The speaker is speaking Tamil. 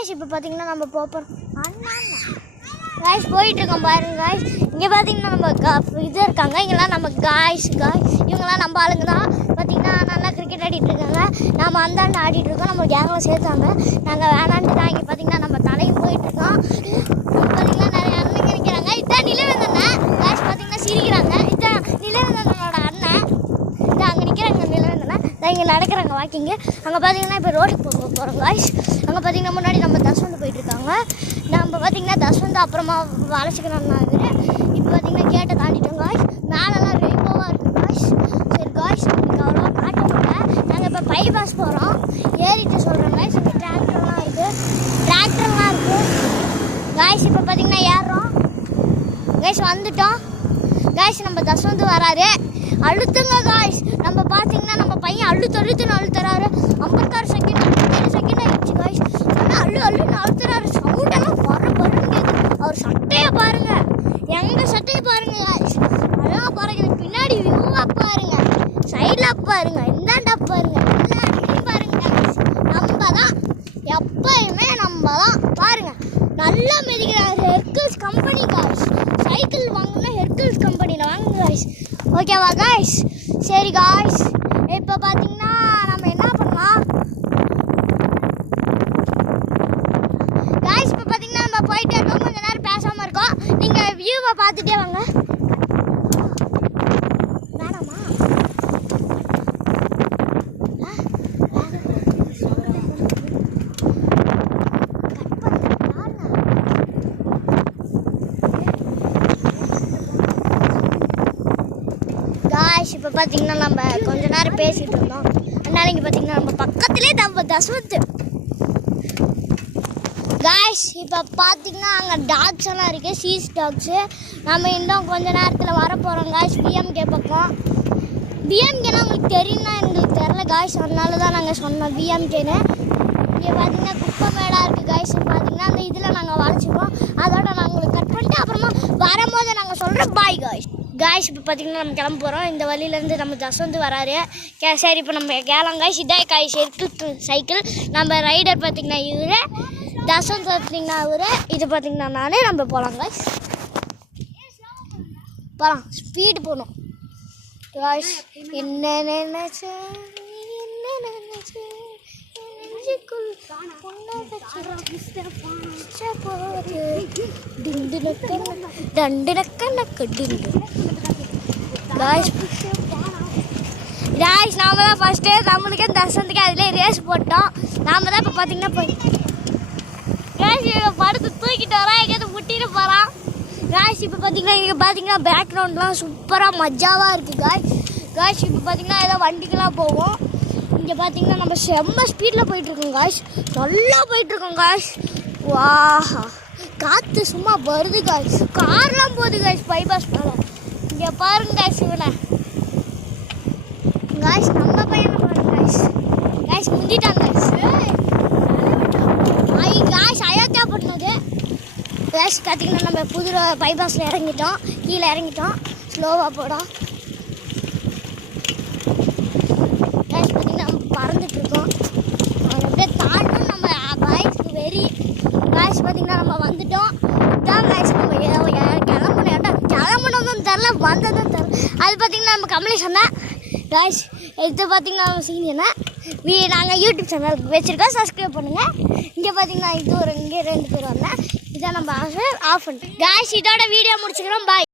காய்ஸ் இப்போ பார்த்தீங்கன்னா நம்ம போகிறோம் காய்ஸ் போயிட்டுருக்கோம் பாருங்க காய்ஸ். இங்கே பார்த்தீங்கன்னா நம்ம இது இருக்காங்க, இங்கெல்லாம் நம்ம காய்ஸ் இவங்கெல்லாம் நம்ம ஆளுங்க தான். பார்த்தீங்கன்னா நல்லா கிரிக்கெட் ஆடிட்டு இருக்காங்க. நம்ம அந்தாண்டு ஆடிட்டு இருக்கோம். நம்ம கேங்கில் சேர்த்தாங்க, நாங்கள் வேணான்ட்டு தான். இங்கே பார்த்தீங்கன்னா நம்ம தலையும் போயிட்டுருக்கோம். பார்த்தீங்கன்னா நிறைய அண்ணன் நினைக்கிறாங்க. இதான் நிலவேந்தண்ணன் காய்ஸ். பார்த்தீங்கன்னா சிரிக்கிறாங்க. இதான் நிலவேந்தனோட அண்ணன். இதான் அங்கே நிற்கிறாங்க நிலவேந்தண்ணன். இங்கே நடக்கிறாங்க வாக்கிங்கு. அங்கே பார்த்தீங்கன்னா இப்போ ரோடுக்கு போகிறோம் காய்ஸ். அங்கே பார்த்தீங்கன்னா முன்னாடி நம்ம தஸ்வந்த் போயிட்டுருக்காங்க. நம்ம பார்த்தீங்கன்னா தஸ்வந்த் அப்புறமா வளச்சிக்கணும். இப்போ பார்த்தீங்கன்னா கேட்டை தாண்டிட்டோம் காய்ஸ். மேலெல்லாம் ரெயின்போவாக இருக்குது காய்ஸ். சரி காய்ஸ் உங்களுக்கு அவ்வளோவா காட்ட முடியல. நாங்கள் இப்போ பைபாஸ் போகிறோம். ஏறிட்டு சொல்கிறோம் காய்ஸ். இப்போ டிராக்டர்லாம் இருக்குது காய்ஸ். இப்போ பார்த்தீங்கன்னா ஏறுறோம் காய்ஸ். வந்துட்டோம் காய்ஸ். நம்ம தஸ்வந்த் வராரு. அழுத்துங்க காய்ஸ். நம்ம பார்த்தீங்கன்னா நம்ம பையன் அழுத்துறாரு. 56 செகண்ட் 57 செகண்ட் ஆகிடுச்சு காய்ஸ். ஆனால் அழுன்னு அழுத்துறாரு. சவுண்டெல்லாம் பருன்னு கேட்குது. அவர் சட்டையை பாருங்க, எங்கள் சட்டையை பாருங்க காய்ஸ். அதெல்லாம் பாருங்க. பின்னாடி வியூவாக பாருங்க, சைடில் பாருங்க, இந்தாண்டா பாருங்க, எல்லாத்தையும் பாருங்க காய்ஸ். நம்ம தான் எப்பயுமே நம்ம தான் பாருங்க. நல்லா மிதிக்கிறார். ஹெர்குல்ஸ் கம்பெனி காய்ஸ். சைக்கிள் வாங்கினா ஹெர்குல்ஸ் கம்பெனியில் வாங்குங்க காய்ஸ். ஓகேவா காய்ஸ்? சரி காய்ஸ், இப்போ பார்த்தீங்கன்னா நம்ம என்ன பண்ணலாம் காய்ஸ்? இப்போ பார்த்தீங்கன்னா நம்ம போயிட்டே இருக்கோம். கொஞ்ச நேரம் பேசாமல் இருக்கோம். நீங்கள் வியூவை பார்த்துட்டே வாங்க. வேணாமா? காய்ஸ் இப்போ பார்த்தீங்கன்னா நம்ம கொஞ்ச நேரம் பேசிகிட்டு இருந்தோம். அதனால இங்கே பார்த்தீங்கன்னா நம்ம பக்கத்துலேயே நம்ம தஸ்வந்த் காய்ஸ். இப்போ பார்த்தீங்கன்னா அங்கே டாக்ஸ் எல்லாம் இருக்குது, சீஸ் டாக்ஸு. நம்ம இன்னும் கொஞ்ச நேரத்தில் வர போகிறோம் காய்ஸ் பிஎம்கே பக்கம். பிஎம்கேனா உங்களுக்கு தெரியும்னா எங்களுக்கு தெரில காய்ஸ். அதனால தான் நாங்கள் சொன்னோம் பிஎம்கேன்னு. இங்கே பார்த்தீங்கன்னா குப்பை மேடாக இருக்குது காய்ஸ். பார்த்தீங்கன்னா அந்த இதில் நாங்கள் வளைச்சிப்போம். அதோட நான் உங்களுக்கு கட் பண்ணிட்டு அப்புறமா வரும்போது நாங்கள் சொல்கிறோம் பாய் காய்ஸ். காய்ஸ் இப்போ பார்த்தீங்கன்னா நம்ம கிளம்ப போகிறோம். இந்த வழியிலேருந்து நம்ம தஸ்வந்த் வராரு. சரி இப்போ நம்ம கேளம் காய்ஸ். இதான் காய்ஸ் இருக்குது சைக்கிள். நம்ம ரைடர் பார்த்தீங்கன்னா இவரு, தஸ்வந்த் பார்த்தீங்கன்னா இவரு, இது பார்த்தீங்கன்னா நானே. நம்ம போகலாம் காய்ஸ். போகலாம், ஸ்பீடு போகணும் காய்ஸ். என்ன நினைச்சு நாம தான் ஃபர்ஸ்ட்டு நம்மளுக்கே தஸ்வந்துக்கு அதிலே ரேஸ் போட்டோம். நாம தான் இப்போ பார்த்தீங்கன்னா படுத்து தூக்கிட்டு வரோம். எங்கேயாவது முட்டிட்டு போகிறான் காய்ஸ். இப்போ பார்த்தீங்கன்னா இங்கே பார்த்தீங்கன்னா பேக்ரவுண்ட்லாம் சூப்பராக மஜாவாக இருக்குது காய்ஸ். இப்போ பார்த்தீங்கன்னா ஏதோ வண்டிக்கெல்லாம் போவோம். இங்கே பார்த்தீங்கன்னா நம்ம செம்ம ஸ்பீடில் போயிட்டுருக்கோம் காய்ஸ். நல்லா போயிட்டுருக்கோம் காய்ஸ். வா, காற்று சும்மா வருது காய்ஸ். கார்லாம் போகுது காய்ஸ் பைபாஸ் மேலே. இங்கே பாருங்க காய்ஸ். இவனை காய்ஸ் நம்ம பையனை பாருங்க காய்ஸ். முந்திட்டாங்க காய்ஸ். அயோத்தியா பண்ணது காய்ஸ். பார்த்தீங்கன்னா நம்ம புது பைபாஸில் இறங்கிட்டோம். கீழே இறங்கிட்டோம். ஸ்லோவாக போடும் காய்ஸ். பார்த்தீங்கன்னா நம்ம பறந்துட்டுருக்கோம். அவங்க அப்படியே தாண்டும். நம்ம பாய்ஸ்க்கு வெறி காய்ஸ். பார்த்தீங்கன்னா நம்ம வந்துட்டோம். இதான் காய்ஸ் நம்ம கிளம்புனதும் தெரில, வந்ததும் தெரில. அது பார்த்தீங்கன்னா நம்ம கமலேஷன் தான் காய்ஸ். இது பார்த்தீங்கன்னா நம்ம சீனியர்னா நாங்கள் யூடியூப் சேனல் வச்சுருக்கோம். சப்ஸ்கிரைப் பண்ணுங்கள். இங்கே பார்த்தீங்கன்னா இது இங்கே 2 பேர் வந்தேன். இதான் நம்ம ஆஃப் பண்ணிட்டோம் காய்ஸ். இதோட வீடியோ முடிச்சுக்கிறோம். பாய்.